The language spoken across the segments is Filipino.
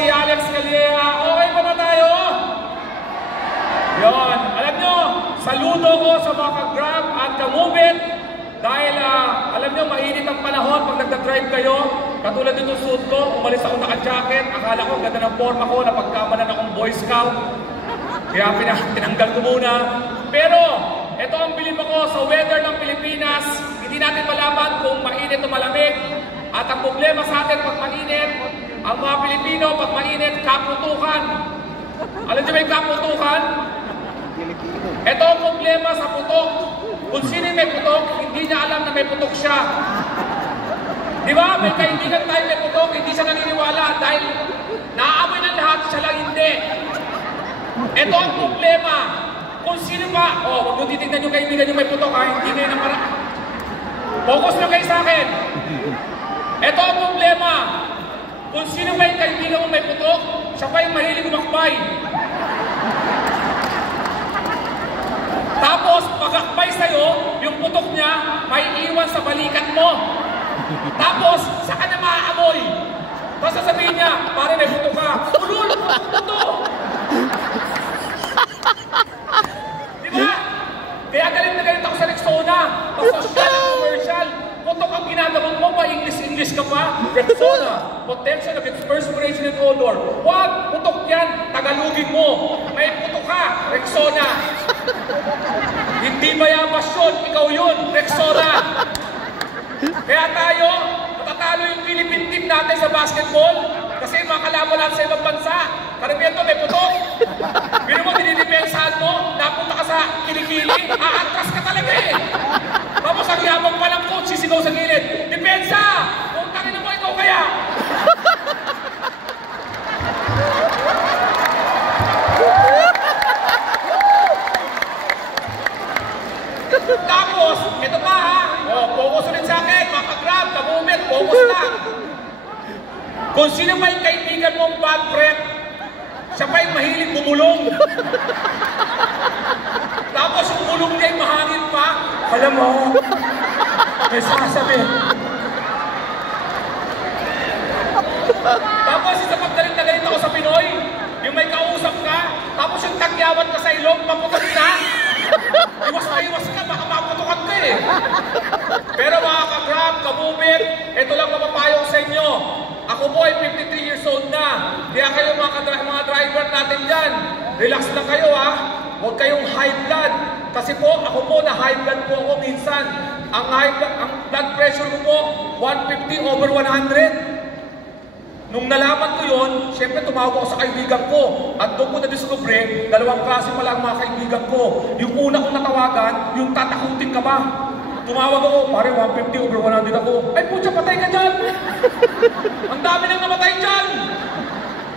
si Alex Calleja. Okay pa ba tayo? Yun. Alam nyo, saludo ko sa mga ka-Grab at ka-Move It. Dahil alam nyo, mainit ang panahon pag nagda-drive kayo. Katulad dito suit ko, umalis ako naka-jacket. Akala ko, ganda ng forma ko, napagkamanan akong Boy Scout. Kaya tinanggal ko muna. Pero, ito ang bilib ako sa weather ng Pilipinas. Hindi natin malaman kung mainit o malamig. At ang problema sa atin pag mainit, ang mga Pilipino pag mainit, kaputukan. Alam niyo ba yung kaputukan? Ito ang problema sa putok. Kung sino may putok, hindi niya alam na may putok siya. Di ba? May kaibigan tayo may putok, hindi siya naniniwala dahil naaamoy ng lahat, siya lang hindi. Ito ang problema. Kung sino ba, huwag mo titignan yung kaibigan yung may putok, hindi kayo na para. Focus na kayo sa akin. Ito ang problema. Kung sino ba yung kaibigan mo may putok, siya pa yung mahilig umakbay. Tapos, pag-akbay sa'yo, yung putok niya, may iwan sa balikat mo. Tapos, saka na maaamoy. Tapos sasabihin niya, pare may putok ka. Ulul, putok! Diba? Kaya galit na galit ako sa Rexona. Pasosyan ang commercial. Putok ang ginagawa mo pa, English ka pa. Rexona, potential of its perspiration and odor. Wag, putok yan, Tagalogin mo. May putok ka, Rexona. Hindi bayabas yun, ikaw yun, Rexona. Kaya tayo, matatalo yung Philippine team natin sa basketball kasi mga kalaban natin sa ibang bansa. Karamihan to, may putok. Bino mo, dinidepensahan mo, napunta ka sa kilikili, aatras ka talaga eh. Tapos ang yabang pa ng coach, sisigaw sa gilid, depensa! Kung tangin mo, ikaw kaya. Tapos, ito pa ha, focus ulit sa akin, mga ka-Grab, ka-Move It, focus lang. Kung sino ba yung kaibigan mong bad breath, siya pa yung mahilig bumulong. Tapos yung bulong niya yung mahangin pa, alam mo, may sasabi. Tapos isa pagdalit na galit ako sa Pinoy, yung may kausap ka, tapos yung tagyawan ka sa ilong, paputok na. Iwas ka, baka maputukan ka eh. Pero mga ka-Grab, ka-Move It, ito lang mapapayo sa inyo. Ako po ay 53 years old na. Kaya kayo mga driver natin dyan, relax lang kayo ha. Huwag kayong high blood. Kasi po, ako po na high blood po ako minsan. Ang blood pressure ko po, 150/100. Nung nalaman ko yun, syempre tumawag ako sa kaibigan ko. At doon ko na-discover, dalawang klase pala ang mga kaibigan ko. Yung una kong natawagan, yung tatakutin ka ba? Tumawag ako, pare 150/100 ako. Ay putya, patay ka dyan! Ang dami nang namatay dyan!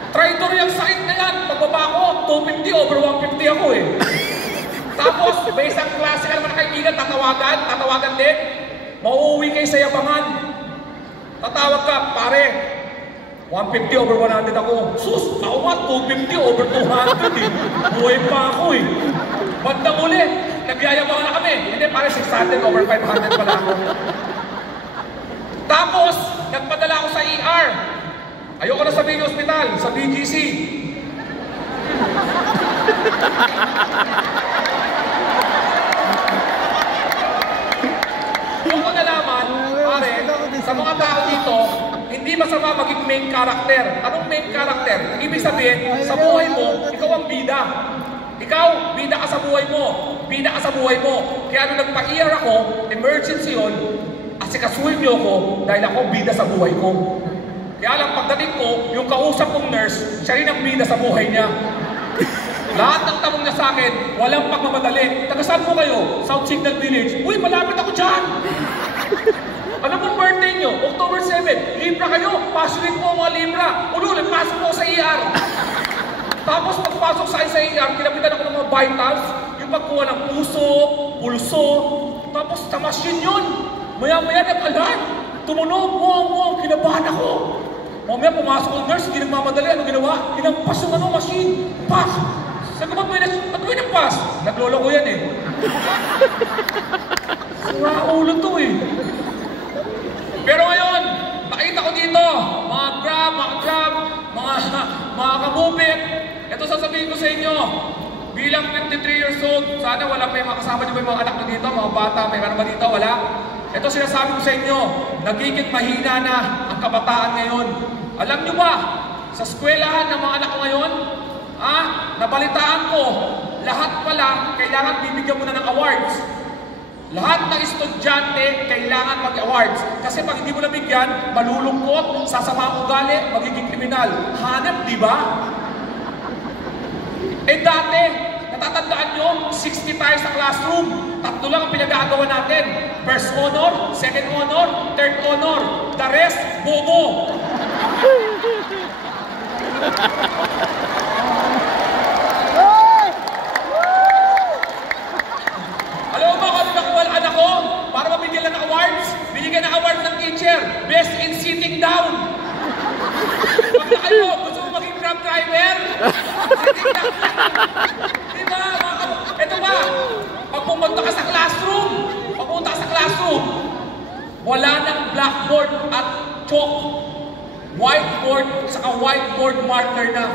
Traitor yung sakit na yan. Pagbaba ko, 250/150 ako eh. Tapos, may isang klase ka naman na kaibigan, tatawagan din. Mauuwi kayo sa yabangan. Tatawag ka, pare, 150/100 ako. Sus, ako nga, 250/200 eh. Buhay pa ako eh. Bandang uli, nagyayabangan na kami. Hindi, pare 600/500 pala ako. Tapos, nagpadala ako sa ER. Ayoko na sabihin yung hospital, sa BGC. Yung ko nalaman, pare, sa mga tao dito, hindi masama maging main character. Anong main character? Ibig sabihin, sa buhay mo, ikaw ang bida. Ikaw, bida ka sa buhay mo. Bida ka sa buhay mo. Kaya nung nagpa-ER ako, emergency yun, asikasuhin niyo ako dahil ako bida sa buhay ko. Kaya lang pagdating ko, yung kausap kong nurse, siya rin ang bida sa buhay niya. Lahat ng tanong niya sa akin, walang pagmamadali. Taga saan po kayo? South Signal Village. Uy, malapit ako dyan! Alam mo birthday nyo? October 7. Libra kayo. Passionate po mga Libra. Ulo, pasok po sa ER. Tapos pagpasok sa ER, kinabitan ako ng mga vitals. Yung pagkuha ng puso, pulso. Tapos sa machine yun. Maya-maya nag-alarm. Tumunog, muang, kinabahan ako. Mamaya pumasok ang nurse, hindi nagmamadali. Ano ginawa? Hinampas yung machine. Pak! Sabi ko, ba't mo hinampas? Naglolo ko yan eh. Ulo to eh. Pero ngayon, nakita ko dito, mga Grab, mga mga kamubit, ito sasabihin ko sa inyo. Bilang 23 years old, sana wala may makasama niyo ba yung mga anak na dito, mga bata, may ano ba dito, wala? Ito sinasabi ko sa inyo, nagiging mahina na ang kabataan ngayon. Alam niyo ba, sa eskwelahan ng mga anak ko ngayon, nabalitaan ko, lahat pala kailangan bibigyan mo na ng awards. Lahat ng estudyante kailangan mag-awards. Kasi pag hindi mo nabigyan, malulungkot, sasama ang ugali, magiging kriminal. Hanap, di ba? Eh dati, natatandaan nyo, 60 tayo sa classroom. 3 lang ang pinag-aagawa natin. First honor, second honor, third honor. The rest, bobo. Alam mo ba kung ano nakuha ang anak ko? Para mabigyan ng awards? Binigyan ng awards ng teacher. Best in sitting down. Pag na kayo, gusto mo maging grab driver? Sitting down lang. Diba? Ito ba? Pag pumunta ka sa classroom, wala ng blackboard at chalk. Whiteboard, saka whiteboard marker na.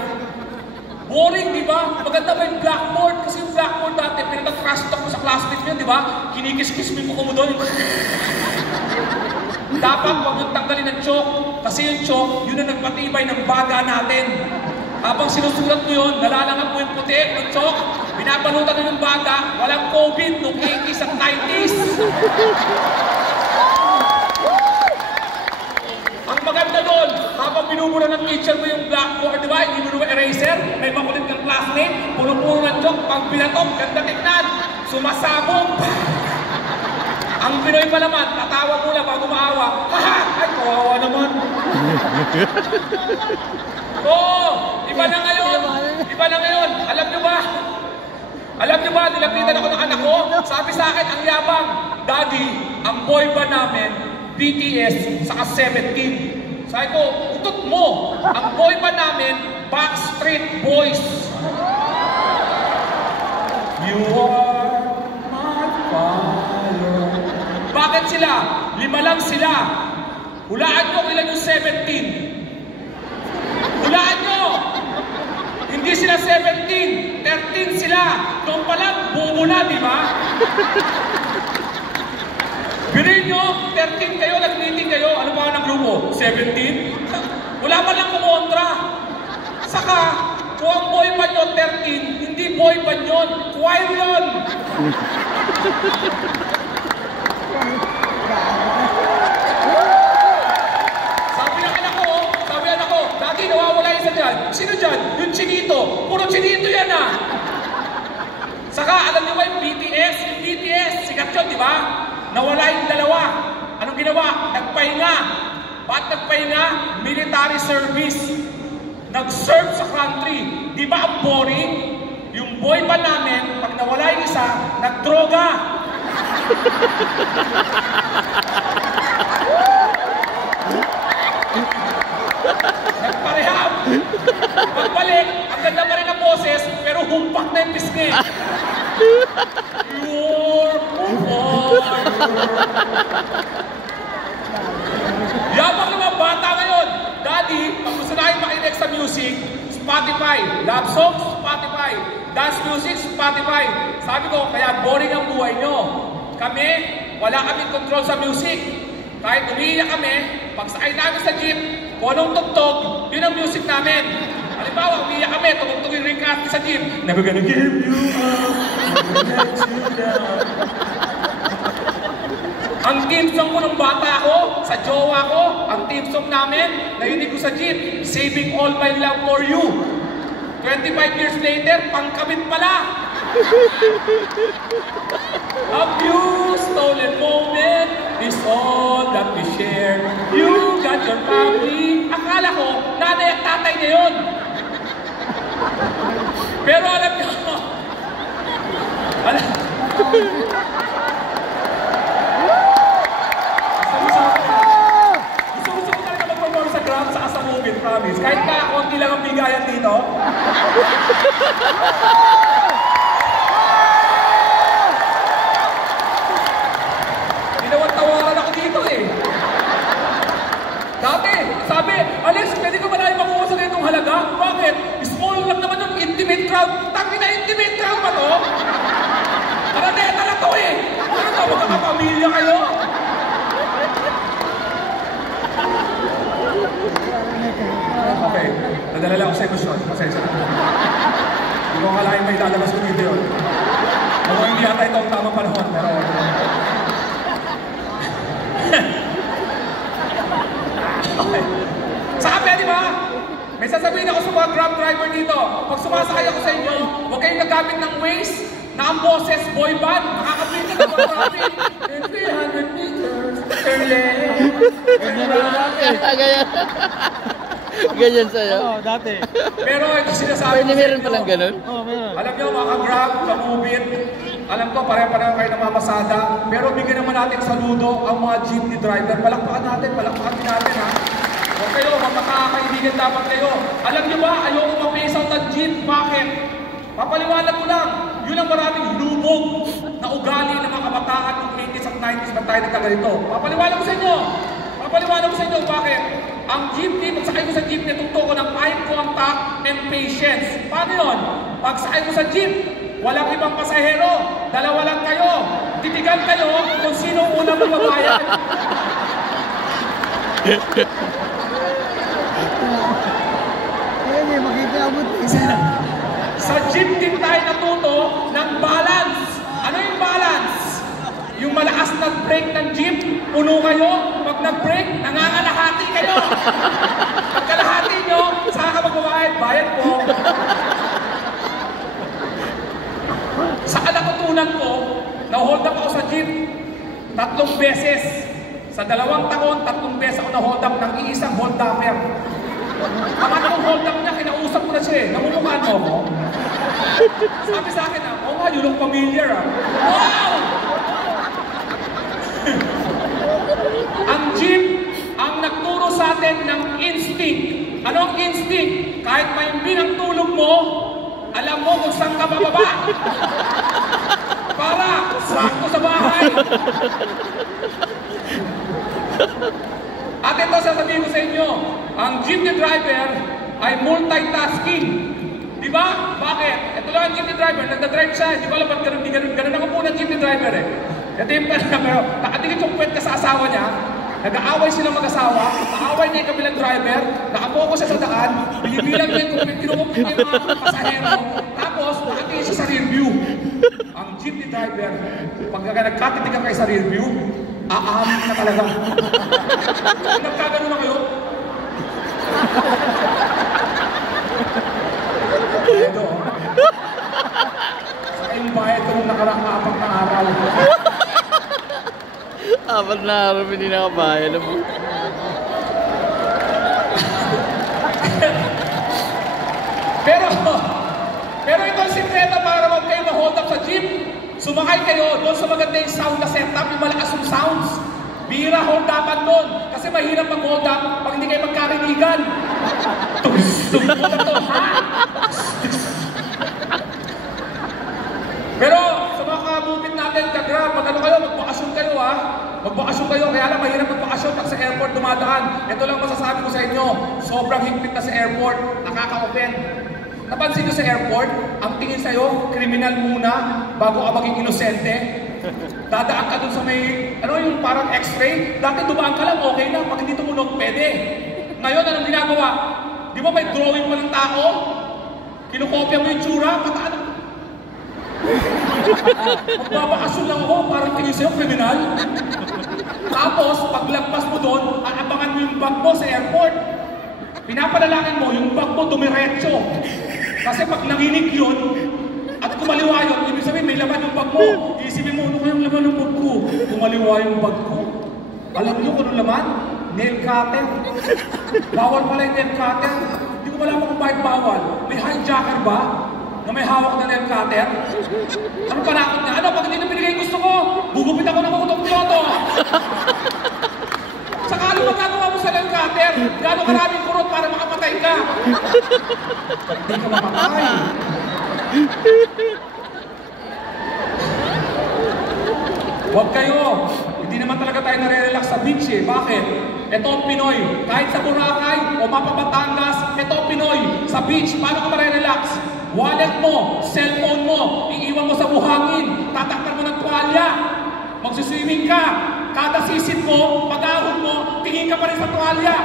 Boring, di ba? Maganda ba yung blackboard? Kasi yung blackboard dati, pinag-trash talk mo sa classmate nyo, di ba? Kinikis-kis mo yung mukha mo doon. Dapat huwag yung tanggalin ng chalk. Kasi yung chalk, yun ang nagpatibay ng baga natin. Habang sinusulat mo yun, nalalangap mo yung puti, yung chalk, binabalutan mo yung baga, walang COVID noong 80s at 90s. Ang maganda doon, habang binubura ng teacher mo yung blackboard, di ba? Hindi mo naman eraser, may makulit kang classmate, puno-puno ng joke, pang pinatok, ganda tignan, sumasabog. Ang Pinoy pa naman, tatawa muna bago maawa. Haha! Ay, kawawa naman. Iba na ngayon. Iba na ngayon. Alam nyo ba, nilapitan ako ng anak ko, sabi sa akin, ang yabang, Daddy, ang boy ba namin, BTS, saka 17. Sabi ko, utot mo, ang boy ba namin, Backstreet Boys. You are my fire. Bakit sila? 5 lang sila. Hulaan nyo kung ilan yung 17. Hulaan nyo! Hindi sila 17, 13 sila. Doon pa lang, bubo na, di ba? Birin nyo, 13 kayo, nag-meeting kayo. Ano ba ng grupo? 17? Wala pa lang kumontra. Saka, kung ang boy band nyo 13, hindi boy band yun. Choir yun. Sabi anak ko, dati nawawala isa dyan. Sino dyan? Yung Chinito. Puro Chinito yan ah. Saka, alam nyo ba yung BTS? Yung BTS, sikat yun, di ba? Nawala yung dalawa. Anong ginawa? Nagpahinga. Ba't nagpahinga? Military service. Nag-serve sa country. Di ba ang boring? Yung boy ba namin, pag nawala yung isa, nagdroga. Nagparehab. Pagbalik, ang ganda pa rin ang boses, pero humpak na yung pisngi. Yabang naman bata ngayon. Daddy, pag gusto na kayo makinig sa music, Spotify. Love songs, Spotify. Dance music, Spotify. Sabi ko, kaya boring ang buhay nyo. Kami, wala kaming control sa music. Kahit umiiyak kami, pag sakay namin sa jeep, kung anong tugtog, yun ang music namin. Halimbawa, umiiyak kami, tugtog yung Rick Astley sa jeep. Never gonna give you up, never let you down. Ang team song ko nung bata ko, sa jowa ko, ang team song namin, narinig ko sa jeep, Saving All My Love For You. 25 years later, pangkabit pala. A few stolen moments is all that we share. You got your family. Akala ko, nanay at tatay niya yun. Pero alam niyo, gusto ko talaga mag-perform sa Grab sa Asa Movie, promise. Kahit na konti lang ang bigayan dito. Tawaran ako dito eh. Dati, sabi, Alex, pwede ko ba na makuha sa ganitong halaga? pamilya kayo. Okay, nadala lang ako sa emosyon. Pasensya na. Hindi ko akalain may lalabas ko dito yun. Ako hindi yata ito ang tamang panahon, pero... Okay. Sabi, di ba? May sasabihin ako sa mga Grab driver dito. Pag sumasakay ako sa inyo, huwag kayong nagamit ng Waze na ang boses boy band. Makakapit ka ng mga traffic. 300 meters. Ganyan sa'yo? Oo, dati. Pero ito sinasabi ko sa Meron inyo. palang ganun? Oo, meron. Alam nyo, mga Grab, kamubit, alam ko, pare-pareho kayo namamasada. Pero bigyan naman natin saludo ang mga jeepney driver. Palakpakan natin natin ha. Huwag kayo, magkakaibigan dapat kayo. Alam nyo ba, ayoko ma-face out ng jeep. Bakit? Papaliwanag ko lang. Yun ang maraming lubog na ugali ng mga kabataan ng 80s at 90s na tayo nagkaganito. Papaliwanag ko sa inyo. Bakit? Ang jeepney, pagsakay ko sa jeepney, tugtog ko ng eye contact and patience. Paano yun? Pagsakay ko sa jeep, walang ibang pasahero. Dalawa lang kayo. Titigan kayo kung sino unang magbabayad. Ayan eh, makikabot. Sa jeep din tayo natuto ng balance. Ano yung balance? Yung malakas nag-brake ng jeep, puno kayo. Pag nag-brake, nangangalahati kayo. Pagkalahati nyo, saan ka magbabayad? Bayad po. Sa kalatutunan ko, na-hold up ako sa jeep 3 beses. Sa 2 taon, 3 beses ako na-hold up ng iisang hold-upper. Ang anong hold up niya, kinausap ko na siya eh. Namumukhaan mo ako. Sabi sa akin oo nga, you look familiar ah. Wow! Ang jeep, ang nagturo sa atin ng instinct. Ano ang instinct? Kahit maimbing ang tulog mo, alam mo kung saan ka bababa. Para, sakto sa bahay. At ito sasabihin ko sa inyo, ang jeepney driver ay multitasking. Di ba? Bakit? Ito lang ang jeepney driver, nagdadrive siya. Di ba alam ba't ganun ako po ng jeepney driver eh. Ito yung pero nakatingin yung puwet ka sa asawa niya, nag-aaway silang mag-asawa, nakaaway niya yung kabilang driver, nakapokus siya sa daan, binibilang niya yung kinukupit niya yung mga pasahero, tapos nakatingin siya sa rear view. Ang jeepney driver, pag nagkatitigan kayo sa rear view, aamin na talaga. Nagkagano na kayo? Ito. Saka yung bayad ko nung nakaraang 4 na araw. 4 na araw, hindi nakabayan. Pero ito ang sikreto para wag kayo ma-hold up sa jeep. Sumakay kayo doon sa maganda yung sound na setup, yung malakas yung sounds. Bira hold upan doon. Kasi mahirap mag-hold up pag hindi kayo magkarinigan. Pero sa mga kabupit natin, ka-Grab, mag-ano kayo, magbakasyon kayo ha. Magbakasyon kayo, kaya lang mahirap magbakasyon pag sa airport dumadaan. Ito lang masasabi ko sa inyo, sobrang higpit na sa airport, nakaka-open. Napansin nyo sa airport, ang tingin sa'yo, kriminal muna, bago ka maging inosente. Dadaan ka dun sa may, ano yung parang x-ray, dati dumaan ka lang, okay lang, pag hindi tumunog, pwede. Ngayon, anong ginagawa? Di ba may drawing pa ng tao? Kinukopya mo yung tsura, pataan. Magbabakasyon lang ako, parang tingin sa'yo, kriminal. Tapos, paglagpas mo doon, aabangan mo yung bag mo sa airport. Pinapalalangin mo, yung bag mo dumiretso. Kasi pag nanginig yun, at kumaliwa yun, ibig sabihin may laman yung bag mo. Iisipin mo, ano kayong laman ng bag ko? Kumaliwa yung bag ko. Alam niyo kung ano laman? Nail cutter. Bawal pala yung nail cutter. Hindi ko malaman kung bakit bawal. May hijacker ba? Na may hawak na nail cutter? Ano panakot niya? Ano, pag hindi na binigay gusto ko, gugupit ako ng kutong ploto. Saka ano magagawa mo sa nail cutter? Gano'ng karaming kurot para makapatay ka? Hindi ka mapatay. Huwag kayo. Hindi naman talaga tayo nare-relax sa beach eh. Bakit? Ito ang Pinoy. Kahit sa Boracay o Mapabatangas, ito ang Pinoy. Sa beach, paano ka mare-relax? Wallet mo, cellphone mo, iiwan mo sa buhangin, tatakpan mo ng tuwalya. Magsiswimming sisisingin ka. Kada sisit mo, pag-ahon mo, tingin ka pa rin sa tuwalya.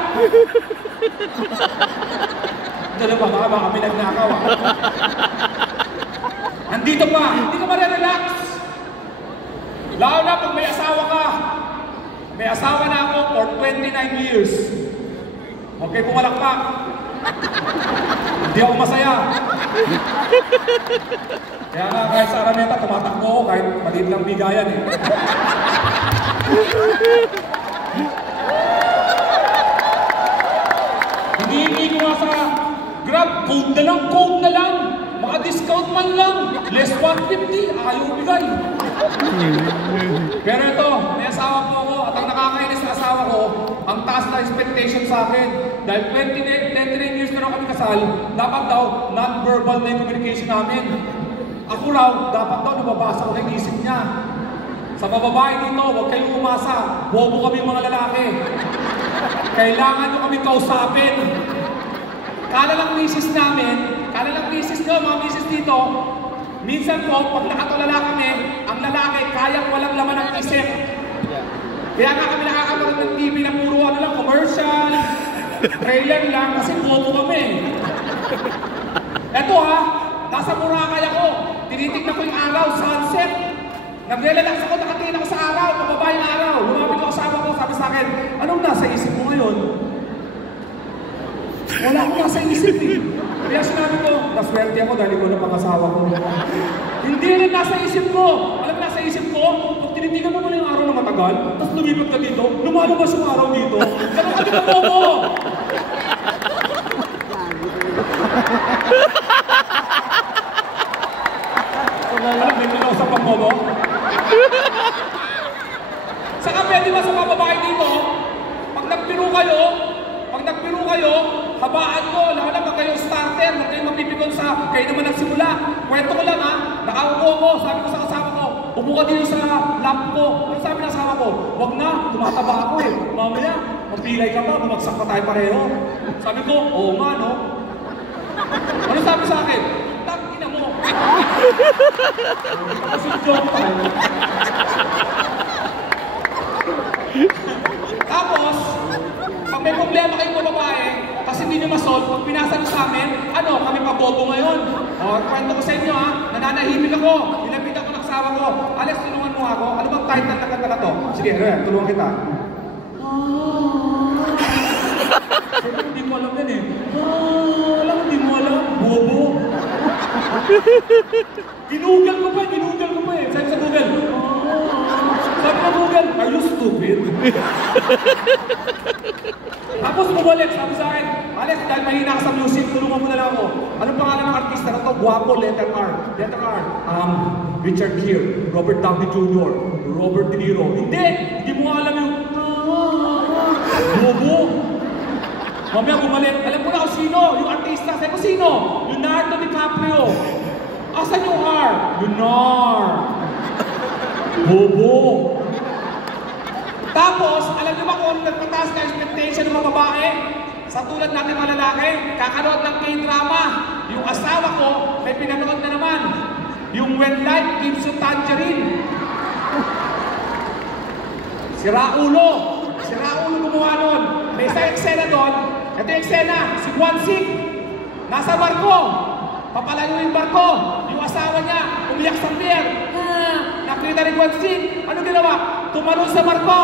Dalawa baka may nagnakaw. Andito pa, hindi ka ma-relax. Lalo na pag may asawa ka. May asawa na ako for 29 years. Okay, pumalakpak. Hindi ako masaya. Kaya nga kahit sa Araneta, tumatakbo ako kahit maliit lang bigayan eh. Hinihingi ko nga sa Grab, code na lang. Mga discount man lang. Less 150, ayaw bigay. Pero ito, may asawa po ako at ang nakakainis sa asawa ko, ang taas na expectation sa akin. Dahil 23 years na rin kami kasal, dapat daw non-verbal na yung communication namin. Ako raw, dapat daw nababasa ko na yung isip niya. Sa bababae dito, huwag kayong umasa. Bobo kami mga lalaki. Kailangan nyo kami kausapin. Kala lang misis namin, mga misis dito, minsan po, pag nakatulala kami, ang lalaki, kayang walang laman ng isip. Kaya nga kami nakakapanood ng TV na puro ano lang, commercial, trailer lang, kasi bobo kami. Eto ha, nasa Boracay ako, tinitignan ko yung araw, sunset. Nagre-relax ako, nakatingin ako sa araw, pababa yung araw. Lumapit ko kasama ko, sabi sa akin, anong nasa isip mo ngayon? Wala akong nasa isip eh. Kaya sinabi ko, naswerte ako dahil ko na pangasawa ko. Hindi rin nasa isip ko. Alam mo nasa isip ko, pag tinitigan mo muna yung araw na matagal, tapos lumipat ka dito, lumalabas yung araw dito, ganun ka dito mo! Alam, may pinausap ang mo? Saka pwede ba sa mga babae dito, pag nagpiro kayo, habaan ko, lalo na pag kayong starter, huwag kayong mapipikon sa kayo naman nagsimula. Kwento ko lang ha, nakaupo ko, sabi ko sa kasama ko, upo ka dito sa lap ko. Ano sabi ng kasama ko? Huwag na, tumataba ako eh. Mamaya, mapilay ka pa, bumagsak pa tayo pareho. Sabi ko, oo nga no. Ano sabi sa akin? Tangina mo. Kasi joke tayo. Tapos, pag may problema kayong mga babae, kasi hindi nyo masolve, pag pinasa nyo sa amin, ano, kami pabobo ngayon. O, kwento ko sa inyo ha, nananahimik ako, nilapitan ko ng asawa ko. Alex, tulungan mo ako. Ano bang title ng kanta na to? Sige, tulungan kita. Siyempre, hindi ko alam yan eh. Alam, hindi mo alam. Bobo. Ginugel ko pa eh. Sabi sa Google. Sabi na Google, are you stupid? Tapos bumalik, sabi sa akin, Alex, dahil mahina ka sa music, tulungan mo na lang ako. Anong pangalan ng artista na to? Guwapo, letter R. Letter R. Richard Gere, Robert Downey Jr., Robert De Niro. Hindi mo alam yung bobo. Mamaya bumalik, alam mo na kung sino, yung artista. Sabi ko sino? Leonardo DiCaprio. Asan yung R? Leonardo. Bobo. Tapos, alam niyo ba kung nagpataas na expectation ng mga babae? Sa tulad natin mga lalaki, kakanood ng K-drama. Yung asawa ko, may pinanood na naman. Yung When Life Gives You Tangerine. Si Raulo gumawa nun. May isang eksena doon. Ito yung eksena, si Guansing. Nasa barko. Papalayo yung barko. Yung asawa niya, umiyak sa pier. Nakita ni Guansing. Ano ginawa? Tumalon sa barko.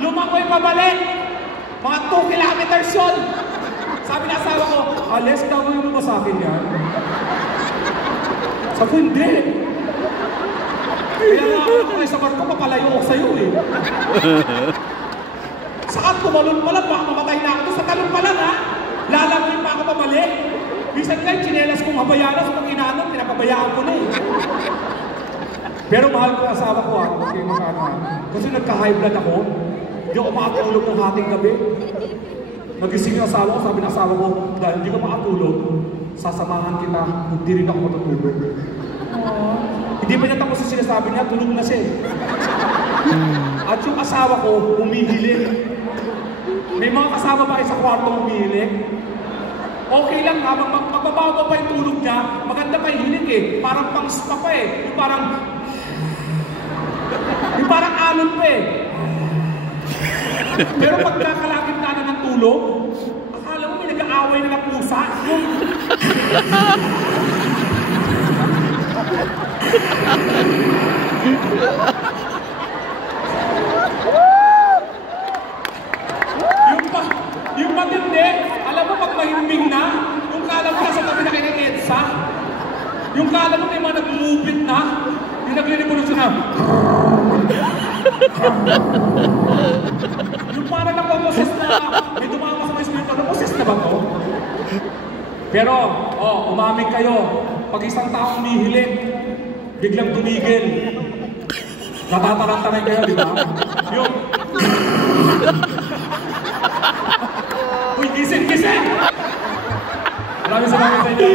Lumangoy pabalik. Mga 2 kilometers yun. Sabi ng asawa ko, Alex, gagawin mo ba sa akin yan? Sabi ko, hindi. Kaya nga ako sa barko, papalayo ako sa'yo eh. Saan tumalon pa lang, baka mamatay na ako. Sa talon pa lang ha, lalangoy pa ako pabalik. Bisan nga, chinelas kong habayanas, pag inaanong, pinapabayaan ko na eh. Pero mahal ko ang asawa ko ha, okay, kasi nagka-high blood ako. Hindi ako makatulog ng hating gabi. Nagising yung asawa ko, sabi ng asawa ko, dahil hindi ka makatulog, sasamahan kita, hindi rin ako matutulog. Hindi pa niya tapos sa sinasabi niya, tulog na siya. At yung asawa ko, humihiling. May mga kasama ba kayo sa kwarto humihiling? Okay lang ha, magbabago pa yung tulog niya, maganda pa yung hiling eh. Parang pang spa pa eh. Yung parang umaanod pa eh. Pero pagkakalapit na ng tulog, akala mo may nag-aaway na ng pusa. Yung matindi, alam mo pag mahimbing na, yung kala mo nasa tabi na kayo ng EDSA, yung kala mo may mga nag-move na, yung naglilipulusyon na. Yung parang napaposes na, may dumama sa mga espiritu, naposes na ba to? Pero, umamig kayo, pag isang taong umihiling, biglang tumigil. Natataranta rin kayo, di ba? Yung... Uy, gising! Maraming salamat sa inyo.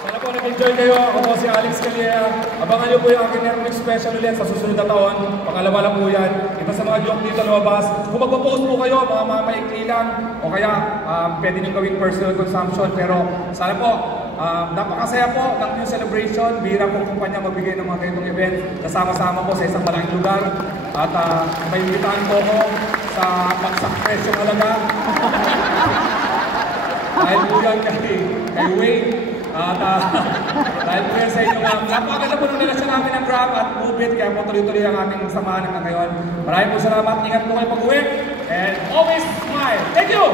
Sana po nag-enjoy kayo. Ako po si Alex Calleja. Abangan niyo po yung aking Netflix special ulit sa susunod na taon. Pangalawa lang po yan. Kita sa mga joke dito lumabas. Kung magpo-post po kayo, mga mamaikli lang. O kaya, pwede nyo gawing personal consumption. Pero sana po, napakasaya po ng new celebration. Bihira pong kumpanya magbigay ng mga ganitong event. Kasama-sama po sa isang malaking lugar. At may imbitahan po ko sa pagsakpresyo halaga. Dahil po yan kay Wayne. At dahil po yan sa inyo nga. Napakaganda po ng relasyon namin ng Grab at Move It. Kaya po tuloy-tuloy ang ating samahan hanggang ngayon. Maraming po salamat. Ingat po kayo pag-uwi. And always smile. Thank you!